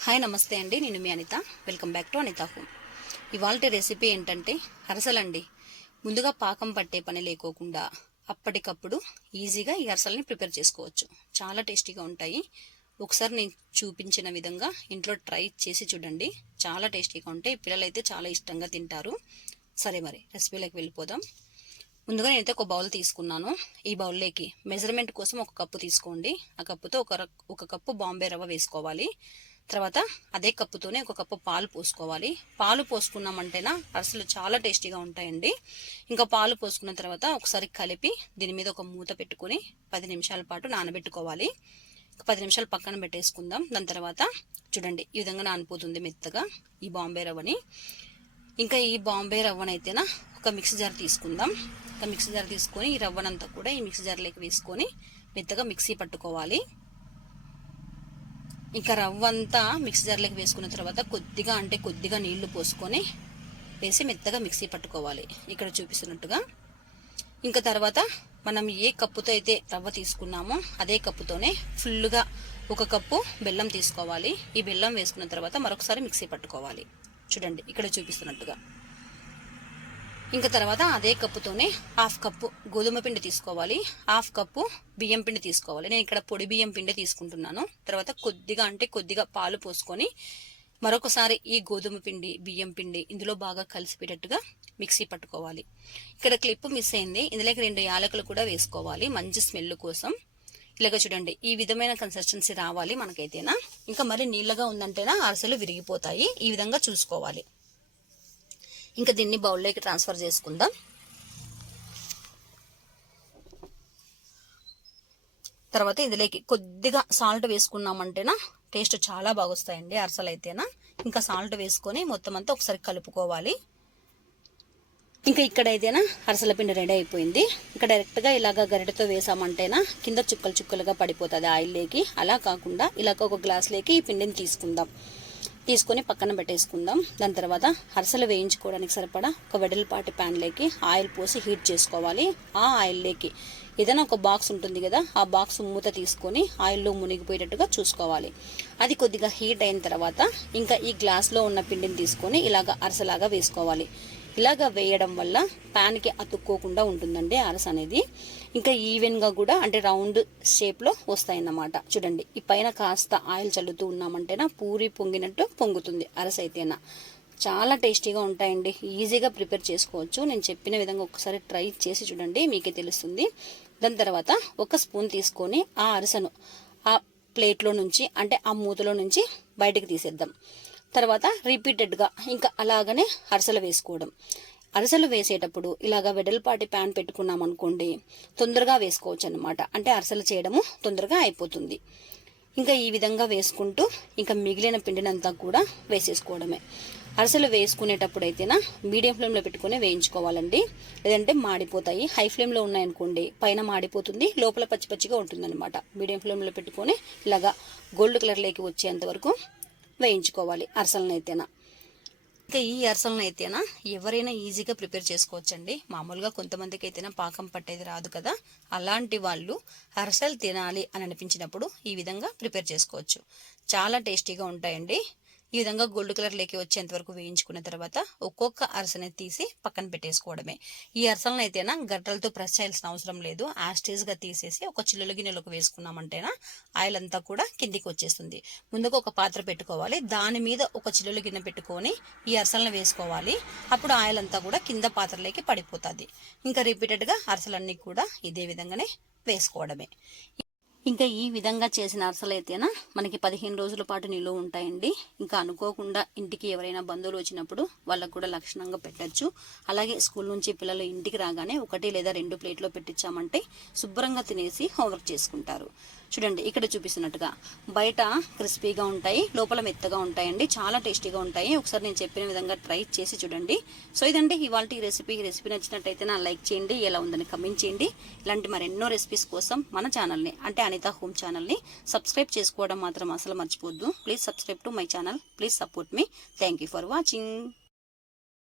Hi నమస్తే అండి. నేను మీ Anitha. Welcome back to Anitha home. ఇవాళ రెసిపీ ఏంటంటే అరసలండి. ముందుగా పాకం పట్టే పని లేకోకుండా అప్పటికప్పుడు ఈజీగా ఈ అరసల్ని ప్రిపేర్ చేసుకోవచ్చు. చాలా టేస్టీగా ఉంటాయి. ఒకసారి నేను చూపించిన విధంగా ఇంట్లో ట్రై చేసి చూడండి. చాలా టేస్టీగా ఉంటాయి. పిల్లలైతే చాలా ఇష్టంగా తింటారు. సరే మరి రెసిపీలోకి వెళ్ళిపోదాం. ముందుగా నేనైతే ఒక బౌల్ తీసుకున్నాను. ఈ బౌల్లోకి మెజర్మెంట్ కోసం ఒక కప్పు తీసుకోండి. ఆ కప్పుతో ఒక రక్- ఒక కప్పు బాంబే రవ్వ వేసుకోవాలి. తర్వాత అదే కప్పుతోనే ఒక కప్పు పాలు పోసుకోవాలి. పాలు పోసుకున్నామంటేనా అసలు చాలా టేస్టీగా ఉంటాయండి. ఇంకా పాలు పోసుకున్న తర్వాత ఒకసారి కలిపి దీని మీద ఒక మూత పెట్టుకొని పది నిమిషాల పాటు నానబెట్టుకోవాలి. ఒక పది నిమిషాలు పక్కన పెట్టేసుకుందాం. దాని తర్వాత చూడండి ఈ విధంగా నానిపోతుంది మెత్తగా ఈ బాంబే రవ్వని. ఇంకా ఈ బాంబే రవ్వనైతేనా ఒక మిక్సీ జార్ తీసుకుందాం. ఒక మిక్సీ జార్ తీసుకొని ఈ రవ్వనంతా కూడా ఈ మిక్సీ జార్లోకి వేసుకొని మెత్తగా మిక్సీ పట్టుకోవాలి. ఇంకా రవ్వ అంతా మిక్సీ జార్లోకి వేసుకున్న తర్వాత కొద్దిగా అంటే కొద్దిగా నీళ్ళు పోసుకొని వేసి మెత్తగా మిక్సీ పట్టుకోవాలి. ఇక్కడ చూపిస్తున్నట్టుగా. ఇంకా తర్వాత మనం ఏ కప్పుతో అయితే రవ్వ తీసుకున్నామో అదే కప్పుతోనే ఫుల్గా ఒక కప్పు బెల్లం తీసుకోవాలి. ఈ బెల్లం వేసుకున్న తర్వాత మరొకసారి మిక్సీ పట్టుకోవాలి. చూడండి ఇక్కడ చూపిస్తున్నట్టుగా. ఇంకా తర్వాత అదే కప్పుతోనే హాఫ్ కప్పు గోధుమ పిండి తీసుకోవాలి. హాఫ్ కప్పు బియ్యం పిండి తీసుకోవాలి. నేను ఇక్కడ పొడి బియ్యం పిండి తీసుకుంటున్నాను. తర్వాత కొద్దిగా అంటే కొద్దిగా పాలు పోసుకొని మరొకసారి ఈ గోధుమ పిండి బియ్యం పిండి ఇందులో బాగా కలిసిపోయేటట్టుగా మిక్సీ పట్టుకోవాలి. ఇక్కడ క్లిప్ మిస్ అయింది. ఇందులోకి రెండు యాలకులు కూడా వేసుకోవాలి. మంచి స్మెల్ కోసం. ఇలాగ చూడండి ఈ విధమైన కన్సిస్టెన్సీ రావాలి మనకైతేనా? ఇంకా మరి నీళ్ళగా ఉందంటేనా? అరసలు విరిగిపోతాయి. ఈ విధంగా చూసుకోవాలి. ఇంకా దీన్ని బౌల్లోకి ట్రాన్స్ఫర్ చేసుకుందాం. తర్వాత ఇందులోకి కొద్దిగా సాల్ట్ వేసుకున్నామంటేనా టేస్ట్ చాలా బాగా వస్తాయండి అరసలు అయితేనా ఇంకా సాల్ట్ వేసుకొని మొత్తం అంతా ఒకసారి కలుపుకోవాలి. ఇంకా ఇక్కడైతేనా అరసల పిండి రెడీ అయిపోయింది. ఇంకా డైరెక్ట్గా ఇలాగ గరిటతో వేసామంటేనా కింద చుక్కలు చుక్కలుగా పడిపోతుంది ఆయిల్లోకి. అలా కాకుండా ఇలాగ ఒక గ్లాస్లోకి ఈ పిండిని తీసుకుందాం. తీసుకొని పక్కన పెట్టేసుకుందాం. దాని తర్వాత అరసలు వేయించుకోవడానికి సరిపడా ఒక వెడల్పాటి ప్యాన్లోకి ఆయిల్ పోసి హీట్ చేసుకోవాలి. ఆ ఆయిల్లోకి ఏదైనా ఒక బాక్స్ ఉంటుంది కదా ఆ బాక్స్ మూత తీసుకొని ఆయిల్లో మునిగిపోయేటట్టుగా చూసుకోవాలి. అది కొద్దిగా హీట్ అయిన తర్వాత ఇంకా ఈ గ్లాస్లో ఉన్న పిండిని తీసుకొని ఇలాగ అరసలాగా వేసుకోవాలి. ఇలాగ వేయడం వల్ల ప్యాన్కి అతుక్కోకుండా ఉంటుందండి అరస అనేది. ఇంకా ఈవెన్గా కూడా అంటే రౌండ్ షేప్లో వస్తాయన్నమాట. చూడండి ఈ పైన కాస్త ఆయిల్ చల్లుతూ ఉన్నామంటేనా పూరి పొంగినట్టు పొంగుతుంది అరస అయితేనా. చాలా టేస్టీగా ఉంటాయండి. ఈజీగా ప్రిపేర్ చేసుకోవచ్చు. నేను చెప్పిన విధంగా ఒకసారి ట్రై చేసి చూడండి మీకే తెలుస్తుంది. దాని తర్వాత ఒక స్పూన్ తీసుకొని ఆ అరసను ఆ ప్లేట్లో నుంచి అంటే ఆ మూతలో నుంచి బయటకు తీసేద్దాం. తర్వాత రిపీటెడ్గా ఇంకా అలాగనే అరసలు వేసుకోవడం. అరసలు వేసేటప్పుడు ఇలాగ వెడల్పాటి ప్యాన్ పెట్టుకున్నాం అనుకోండి తొందరగా వేసుకోవచ్చు అనమాట అంటే అరసలు చేయడము తొందరగా అయిపోతుంది. ఇంకా ఈ విధంగా వేసుకుంటూ ఇంకా మిగిలిన పిండినంతా కూడా వేసేసుకోవడమే. అరసలు వేసుకునేటప్పుడు అయితేనా మీడియం ఫ్లేమ్లో పెట్టుకుని వేయించుకోవాలండి. లేదంటే మాడిపోతాయి. హై ఫ్లేమ్లో ఉన్నాయనుకోండి పైన మాడిపోతుంది లోపల పచ్చి పచ్చిగా ఉంటుందన్నమాట. మీడియం ఫ్లేమ్లో పెట్టుకొని ఇలాగా గోల్డ్ కలర్లోకి వచ్చేంత వరకు వేయించుకోవాలి అరసలనైతేనా? ఇంకా ఈ అరసలను అయితేనా ఎవరైనా ఈజీగా ప్రిపేర్ చేసుకోవచ్చండి. మామూలుగా కొంతమందికి అయితేనా పాకం పట్టేది రాదు కదా. అలాంటి వాళ్ళు అరసలు తినాలి అని అనిపించినప్పుడు ఈ విధంగా ప్రిపేర్ చేసుకోవచ్చు. చాలా టేస్టీగా ఉంటాయండి. ఈ విధంగా గోల్డ్ కలర్ లేకి వచ్చేంత వరకు వేయించుకున్న తర్వాత ఒక్కొక్క అరసని తీసి పక్కన పెట్టేసుకోవడమే. ఈ అరసలను అయితేనా గడ్డలతో ప్రెస్ చేయాల్సిన అవసరం లేదు. యాస్టేజ్గా తీసేసి ఒక చిల్లుల గిన్నెలోకి వేసుకున్నామంటేనా ఆయిల్ అంతా కూడా కిందికి వచ్చేస్తుంది. ముందుగా ఒక పాత్ర పెట్టుకోవాలి. దాని మీద ఒక చిల్లుల గిన్నె పెట్టుకొని ఈ అరసలను వేసుకోవాలి. అప్పుడు ఆయిల్ అంతా కూడా కింద పాత్రలోకి పడిపోతుంది. ఇంకా రిపీటెడ్గా అరసలన్నీ కూడా ఇదే విధంగానే వేసుకోవడమే. ఇంకా ఈ విధంగా చేసిన అరసలైతేనా అయితేనా మనకి పదిహేను రోజుల పాటు నిలువ ఉంటాయండి. ఇంకా అనుకోకుండా ఇంటికి ఎవరైనా బంధువులు వచ్చినప్పుడు వాళ్ళకు కూడా లక్షణంగా పెట్టచ్చు. అలాగే స్కూల్ నుంచి పిల్లలు ఇంటికి రాగానే ఒకటి లేదా రెండు ప్లేట్లో పెట్టించామంటే శుభ్రంగా తినేసి హోంవర్క్ చేసుకుంటారు. చూడండి ఇక్కడ చూపిస్తున్నట్టుగా. బయట క్రిస్పీగా ఉంటాయి లోపల మెత్తగా ఉంటాయండి చాలా టేస్టీగా ఉంటాయి. ఒకసారి నేను చెప్పిన విధంగా ట్రై చేసి చూడండి. సో ఇదండి ఇవాళ ఈ రెసిపీ. ఈ రెసిపీ నచ్చినట్టయితే నా లైక్ చేయండి ఎలా ఉందని కమెంట్ చేయండి. ఇలాంటి మరెన్నో రెసిపీస్ కోసం మన ఛానల్ని అంటే అనిత హోమ్ ఛానల్ని సబ్స్క్రైబ్ చేసుకోవడం మాత్రం అసలు మర్చిపోద్దు please subscribe to my channel. Please support me. Thank you for watching.